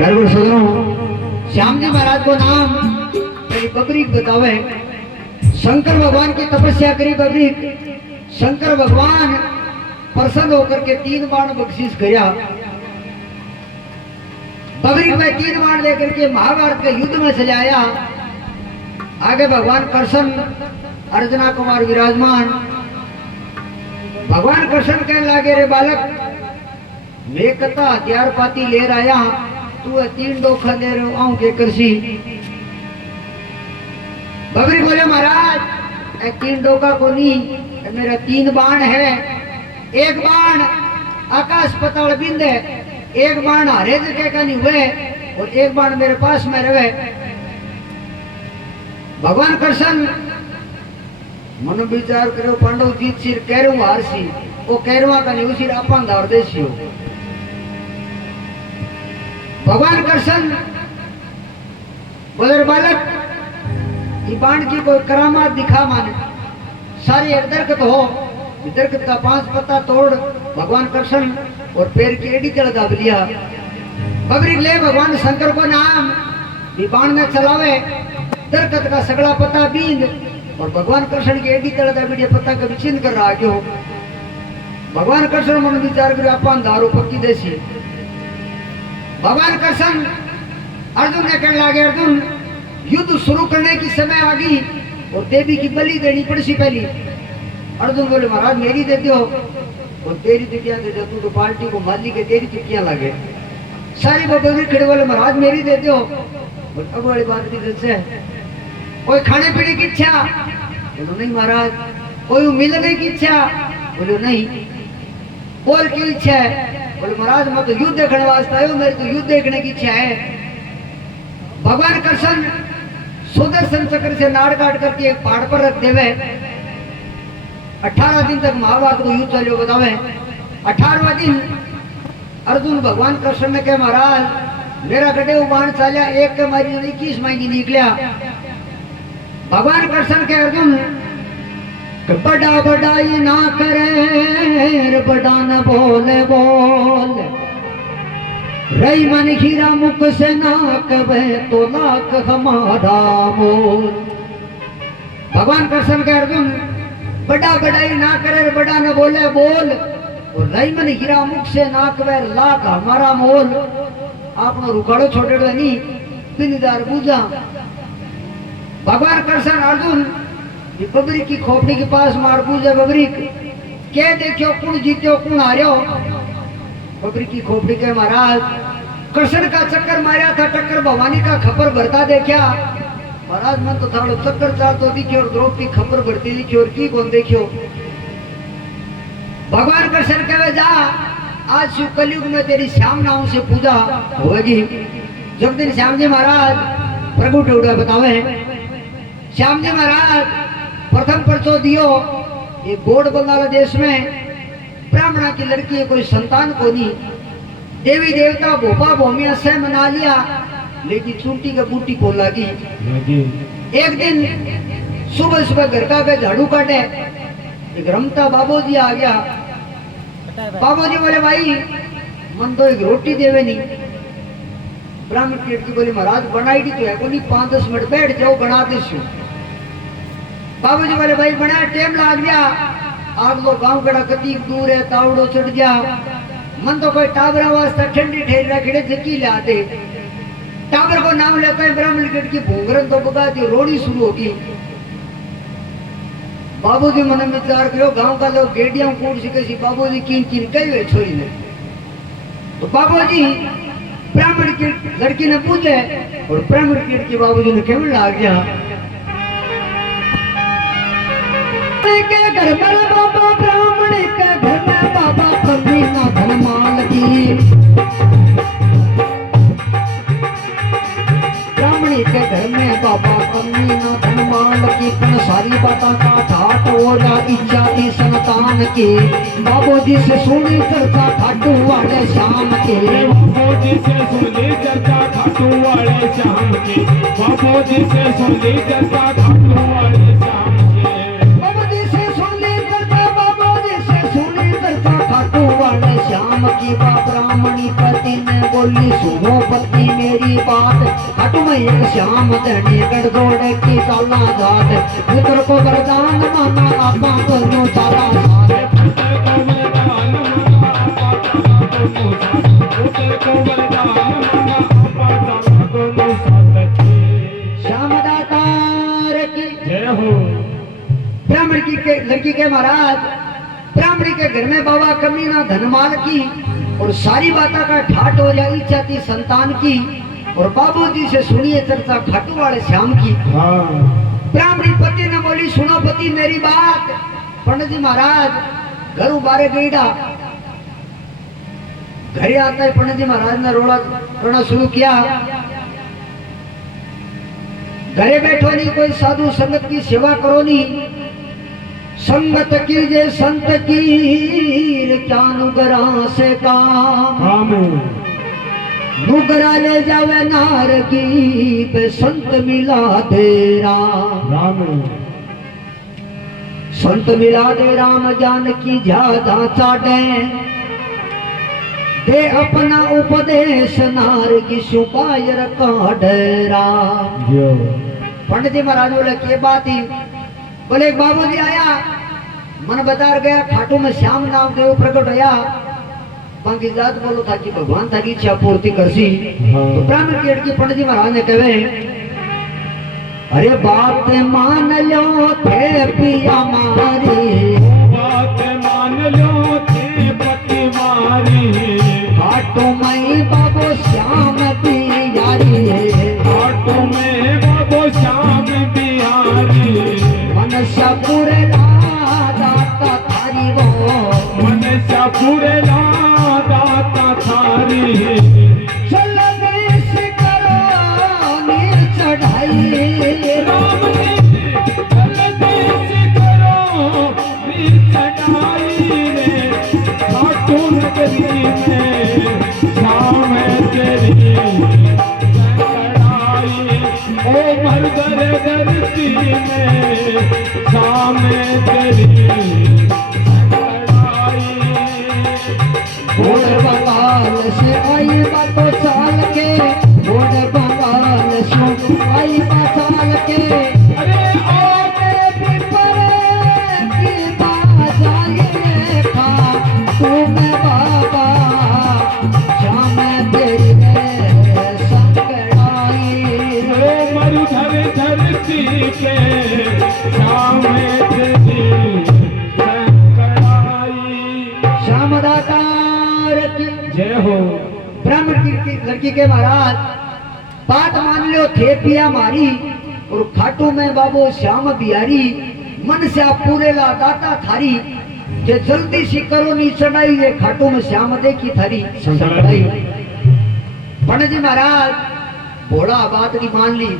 बराबर सुनो। श्याम जी महाराज को नाम बबरी बतावे। शंकर भगवान की तपस्या करी बबरी। शंकर भगवान प्रसन्न होकर के 3 बाण बख्शीश किया। बबरी में 3 बाण लेकर के महाभारत के युद्ध में चले आया। आगे भगवान कृष्ण अर्जुना कुमार विराजमान। भगवान कृष्ण कहने लगे, रे बालक, मैं कथा हथियार पाती ले आया, तू 3 डोखा दे रहे आऊं के करसी। बबरी बोले, महाराज 3 डोका को नहीं, मेरा 3 बाण है। 1 बाण आकाश पताल बिंद है, 1 बाण हरे जगह का नहीं हुए और 1 बाण मेरे पास में रहे। भगवान कृष्ण मन विचार करो, पांडव जीत सिर कैरव हारसी, वो कैरवा का नहीं उसी अपन धार देसी हो। भगवान कृष्ण बोले, बालक, ये बाण की कोई करामात दिखा माने। सारे एक दरख्त हो, दरख्त का 5 पत्ता तोड़ भगवान कृष्ण और पैर की एड़ी तड़ दाब लिया। बबरी ले भगवान शंकर को नाम बाण में चलावे, दरख्त का सगड़ा पत्ता बींद और भगवान कृष्ण की एडी तड़ दाबी पत्ता कभी छिन कर रहा क्यों। भगवान कृष्ण मन विचार कर अपन दारू पक्की देसी। भगवान कृष्ण अर्जुन ने कहने लगे, अर्जुन युद्ध शुरू करने की समय आ गई और देवी की बलि देनी पड़ी पहली। अर्जुन बोले, महाराज मेरी दे दो और तेरी चुटियां दे दो, तू तो पार्टी को माली के तेरी चुटियां लगे। सारी बबरी खड़े बोले, महाराज मेरी दे दो। अब वाली बात की जैसे कोई खाने पीने की इच्छा, बोलो नहीं महाराज। कोई मिलने की इच्छा, बोलो नहीं। और की इच्छा है, बोले महाराज मैं तो युद्ध देखने वास्ते आयो, मेरी तो युद्ध देखने की इच्छा है। भगवान कृष्ण सुदर्शन चक्र से नाड़ काट करके एक पहाड़ पर रख देवे। 18 दिन तक महाभारत को युद्ध चलो बतावे। 18वां दिन अर्जुन भगवान कृष्ण ने कहा, महाराज मेरा गड्ढे बाण चालिया, एक के मारी 21 महीने निकलिया। भगवान कृष्ण के अर्जुन बड़ा बड़ाई ना करे, बड़ा न बोले बोल, रही मन हीरा मुख से ना कवे तो लाख हमारा मोल। भगवान कृष्ण के अर्जुन बड़ा बड़ाई ना करे, बड़ा न बोले बोल, और रही मन हीरा मुख से ना कवे लाख हमारा मोल। आपने रुकाड़ो छोड़े नहीं, बिनदार पूजा। भगवान कृष्ण अर्जुन बबरी की खोपड़ी के पास मार पूजा। बबरी के देखियो कौन जीत्यो कौन हारियो। बबरी की खोपड़ी के, महाराज कृष्ण का चक्कर मारा था, टक्कर भवानी का खपर भरता देखा। महाराज मन तो थाड़ो चक्कर चालतो दिखी और द्रौपदी खपर भरती दिखी और की कौन देखियो। भगवान कृष्ण कहे, जा आज शिव कलयुग में तेरी श्याम नाम से पूजा होगी। जब दिन श्याम जी महाराज प्रगट उड़ा बतावे, श्याम जी महाराज प्रथम परिचय दियो। ये बोर्ड बंगाल देश में ब्राह्मणा की लड़की है, कोई संतान को नहीं। देवी देवता भोपा भूमिया से मना लिया, लेकिन चूंटी का बूटी को लगी। एक दिन सुबह सुबह घर का झाड़ू काटे, एक रमता बाबूजी आ गया। बाबूजी बोले, भाई मन तो एक रोटी देवे नहीं। ब्राह्मण की बोले, महाराज बनाई दी तो है को नहीं, 5-10 मिनट बैठ जाओ बना देसू। बाबूजी बोले, भाई बना टाइम लाग गया। आग लो गांव कड़ा कती दूर है, तावड़ो चढ़ गया। मन तो कोई टाबरा वास्ता ठंडी ठेर रखड़े जकी लाते। टाबर को नाम लेता है ब्राह्मण गेट की भूंगरन तो बगा दी, रोड़ी शुरू होगी। बाबूजी मन विचार करो, गांव का लोग गेडियां कूट सीखे, बाबूजी किन किन कई वे छोरी ने। तो बाबूजी ब्राह्मण की लड़की ने पूछे और ब्राह्मण की लड़की बाबूजी ने केवल लाग गया। के घर में बाबा ब्राह्मण के घर में बाबा कभी ना धनमाल की। ब्राह्मणी के घर में बाबा कमी ना धनमाल की, सारी बातों का ठाट हो जा इच्छा की संतान की। बाबूजी से सुनी चर्चा खाटू वाले शाम के। बाबूजी से सुनी चर्चा खाटू वाले शाम के। बाबूजी से सुनी चर्चा खाटू वाले शाम के। बाबूजी से सुनी चर्चा, बाबूजी से सुनी चर्चा खाटू वाले शाम की। सेवा ब्राह्मणी पति ने बोली सुनो पति मेरी बात हट में एक श्याम धनी गढ़ की चाला जात पुत्र को वरदान माना आपा दोनों चाला जात श्याम दातार की जय हो। ब्राह्मण की के लड़की के महाराज ब्राह्मणी के घर में बाबा कमी ना धनमाल की और सारी बातों का ठाट हो जाए इच्छा थी संतान की और बाबूजी से सुनिए चर्चा खाटू वाले श्याम की। ब्राह्मणी पति ने बोली सुनो पति मेरी बात पंडित जी महाराज घर उबारे गईडा घरे आता है पंडित जी महाराज ने रोड़ा करना शुरू किया घरे बैठो नहीं कोई साधु संगत की सेवा करो नहीं संगत की जे संत की क्या नुगरा से काम नुगरा ले जावे नार की पे संत मिला दे राम संत मिला दे राम जान की ज्यादा चाटे दे अपना उपदेश नार की सुपायर का डरा। पंडित जी महाराज बोले के बात ही बोले एक बाबू जी आया मन बता गया खाटू में श्याम नाम देव प्रकट होया बाकी जात बोलो था कि भगवान था की इच्छा पूर्ति करसी। तो ब्राह्मण की लड़की पंडित जी महाराज ने कहे अरे बात मान लो थे पिया मारी बात मान लो थे पति मारी खाटू में बाबू श्याम बिहारी खाटू में बाबू श्याम बिहारी मनसा पूरे दाता थारी वो मनसा पूरे दाता थारी चल देश करो नीर चढ़ाई राम ने चल देश करो वीर चढ़ाई रे खाटू नगरी में श्याम तेरी ओ मरदर धरती में शाम तेरी घोड़ बंगाल से आई बातो साल के घोड़ बंगाल से आई साल के अरे आगे पिपर की बाजाए खा तुम बाबा श्याम तेरी संकड़ाई ओ मरदर धरती के शाम तेरी श्याम दातार की जय हो। ब्राह्मण की लड़की के महाराज बात मान लो थे पिया मारी और खाटू में बाबू श्याम बिहारी मन से आप पूरे ला दाता थारी जे जल्दी सी करो नी चढ़ाई ये खाटू में श्याम देखी थारी चढ़ाई। पंडित जी महाराज भोला बात की मान ली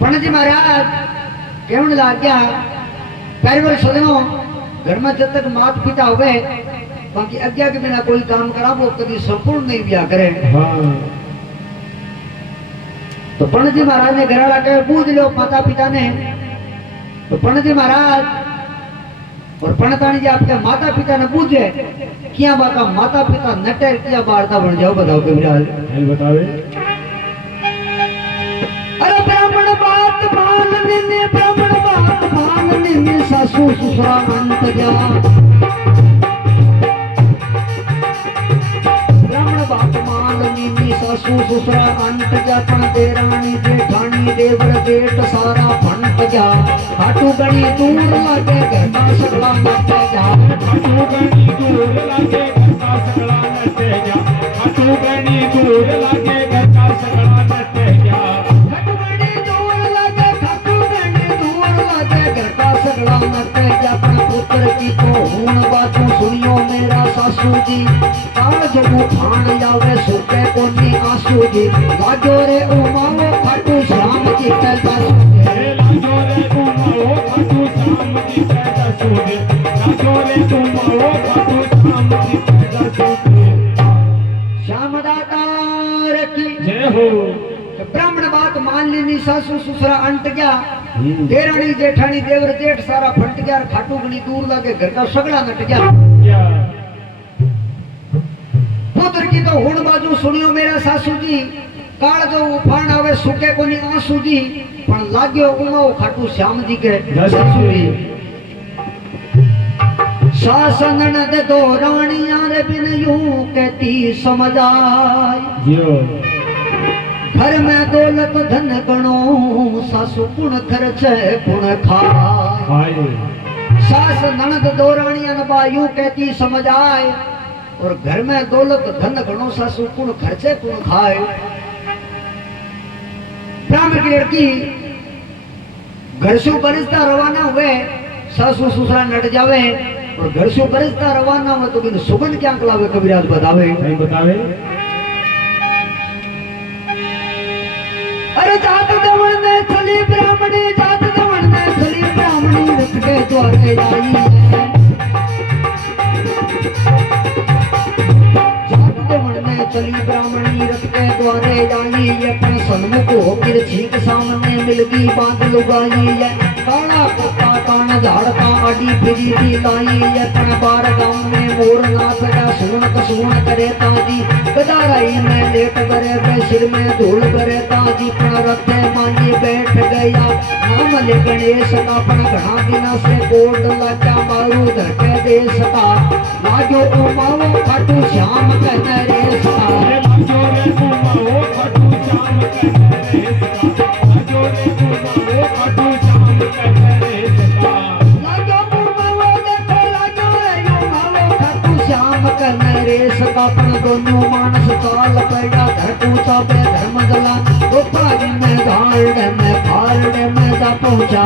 पंडित जी महाराज कहने लग गया पैरवर सदनों घर में जब तक माता पिता हो गए बाकी आज्ञा के बिना कोई काम करा वो कभी संपूर्ण नहीं ब्याह करे। तो पंडित जी महाराज ने घर आके पूछ लो माता पिता ने तो पंडित जी महाराज और पंडितानी जी आपके माता पिता ने पूछे क्या बाका माता पिता नटर क्या वार्ता बन जाओ बताओ के विराज बतावे। अरे ब्राह्मण बात मानने में सासू ससुरा अंत जा ब्राह्मण बात मानने में सासू ससुरा अंत जा पण देरानी जेठानी देवर जेठ सारा फंट जा खाटू गणी दूर लागे घर का सगला नट जा खाटू गणी दूर लागे घर का सगला नट जा खाटू गणी दूर लागे घर का सगला नट जा सगला नट जा अपने पुत्र की तो हूं बातों सुनियो मेरा सासू जी काल जो उठान जावे सुखे कोनी आंसू जी लागो रे उमाओ खाटू श्याम जी के सासू जी लागो रे उमाओ खाटू श्याम जी के सासू जी लागो रे उमाओ खाटू श्याम जी के सासू जी। श्याम दातार की जय हो। ब्राह्मण बात मान ली सासू ससुरा अंट गया देरानी जेठानी देवर जेठ सारा फंट गया खाटू गनी दूर लागे घर का सगड़ा नट गया। की तो हुण बाजू सुनियो मेरा सासू जी काल जो उफान आवे सुके कोनी आंसू जी पण लाग्यो उमाओ खाटू श्याम जी के सासू जी शासन दे दो रानियां रे बिन यूं कहती समझ आई घर में दौलत धन गणो सासू कुण खर्चे कुण खाए सास ननद दो रानियां बा यूं कहती समझ आए और घर में दौलत धन गणो सासू कुण खर्चे कुण खाए। ब्राह्मण की लड़की घर से बरिश्ता रवाना हुए सासू ससुरा नट जावे और घर से बरिश्ता रवाना हुए तो बिन सुगंध क्या लावे कबीराज बतावे नहीं बतावे। अरे जात दमन ने चली ब्राह्मणी जात दमन ने चली ब्राह्मणी रथ के द्वारे आई जात दमन ने चली ब्राह्मणी रथ के द्वारे आई अपने सन्मुख होकर छीक सामने मिलगी बांध लुगाई है काला कुत्ता कान झाड़का आडी फिरी दी लाई अपने बार गांव में मोर नाच का सुन करे ताजी गदाराई में लेट करे पे सिर में धूल करे ताजी पण रथे मांगे बैठ गया नाम ले गणेश का पण घना दिना से कोड लाचा मारू धरके देश का लागो उमाओ खाटू श्याम के नरेश का लागो रे उमाओ खाटू श्याम के नरेश का लागो रे उमाओ खाटू श्याम के नरेश का लागो उमाओ देखो लागो रे उमाओ खाटू श्याम के नरेश का पण दोनों मानस चाल पैड़ा धरतू चाबे धर्म जला गोपाल में गाड़ में फाड़ में जा पहुंचा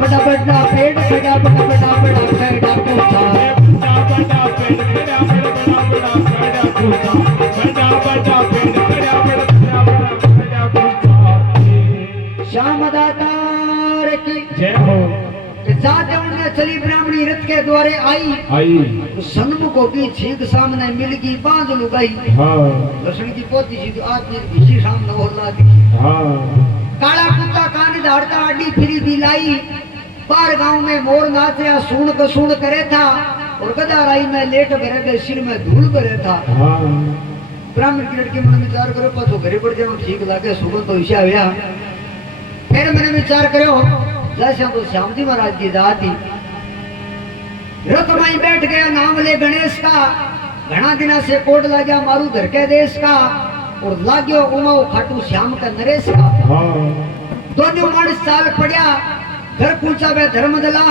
बड़ा बड़ा पेड़ खड़ा बड़ा बड़ा बड़ा खड़ा पहुंचा बड़ा पेड़ खड़ा बड़ा खड़ा पहुंचा बड़ा बड़ा पेड़ खड़ा बड़ा खड़ा पहुंचा। श्याम दातार की जय हो। जाते उन्हें चली ब्राह्मणी रथ के द्वारे आई सन्मुख होगी छीक सामने मिल गई बांध लुगाई लक्ष्मण की पोती जी आदमी इसी सामने होला दी काला कुत्ता कान झाड़ता आडी फिरी दिलाई बार गांव में मोर नाचया सुन करे था और गदाराई में लेट भरे सिर में धूल भरे था। ब्राह्मण की लड़की मन विचार करो पाछो घरे पड़ जाओ ठीक लागे सुगंध तो इसे आया फिर मैंने विचार करो जैसे तो श्याम जी महाराज की दाती रथ में बैठ गया नाम ले गणेश का घना दिना से कोड लाग्या मारू धर के देश का और लाग्यो उमाओ खाटू श्याम का नरेश का दोनों मानस चाल पड़िया घर पूछा वे धर्मदला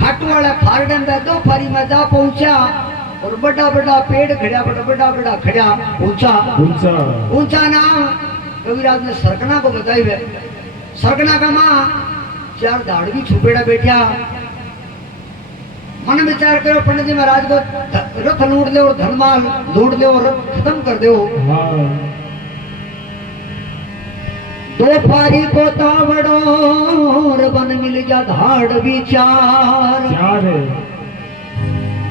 खाटू वाला फारडे में दो फारी में जा पहुंचा और बड़ा बड़ा पेड़ खड़ा बड़ा बड़ा खड़ा ऊंचा नाम कविराज ने सरकना को बताई वे सरकना का माँ चार दाढ़ी छुपेड़ा बैठा मन विचार करो पंडित जी महाराज को रथ लूट ले और धनमाल लूट ले और रथ खत्म कर दो दो फारी को तावड़ोर बन मिल गया धाड़ विचार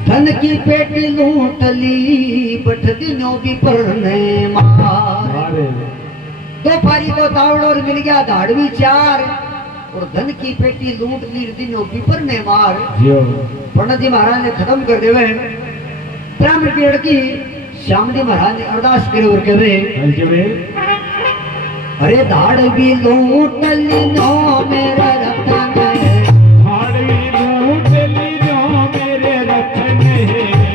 धन की पेटी लूट ली बठ दिनों भी परने मार दो फारी को तावड़ोर मिल गया धाड़ विचार और धन की पेटी लूट ली दिनों विपर ने मार पंडित जी महाराज ने खत्म कर देवे ब्राह्मण की लड़की श्याम जी महाराज ने अरदास करे और कहवे अरे धाड़ भी लूट ली नो मेरा रतन धाड़ भी लूट ली नो मेरे रतन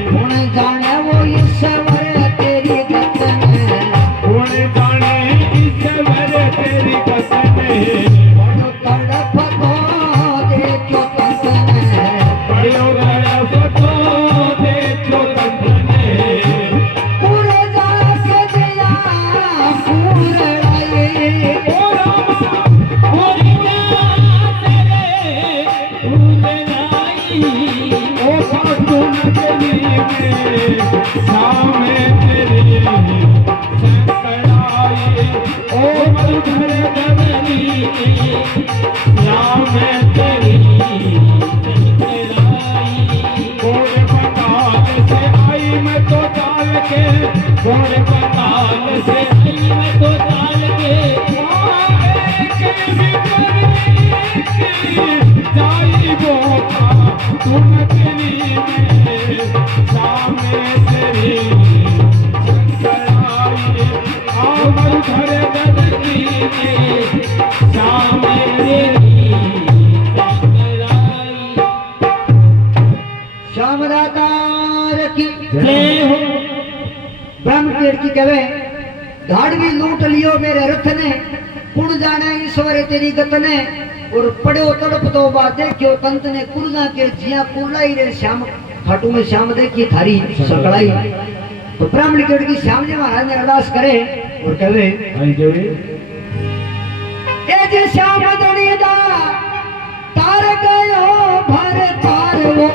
कौन जाने वो ईश्वर तेरी कतन कौन जाने ईश्वर तेरी कतन सामने तेरी ब्राह्मण पेड़ की कहे धाड़ भी लूट लियो मेरे रथ ने कुण जाने ईश्वर तेरी गत ने और पड़ो तड़प तो बात देखियो तंत ने कुर्जा के जिया कुरलाई रे श्याम खाटू में श्याम देखी थारी सकड़ाई। तो ब्राह्मण पेड़ की श्याम जी महाराज ने अरदास करे और कहे ए जे श्याम दणिदा तार गयो भर तार वो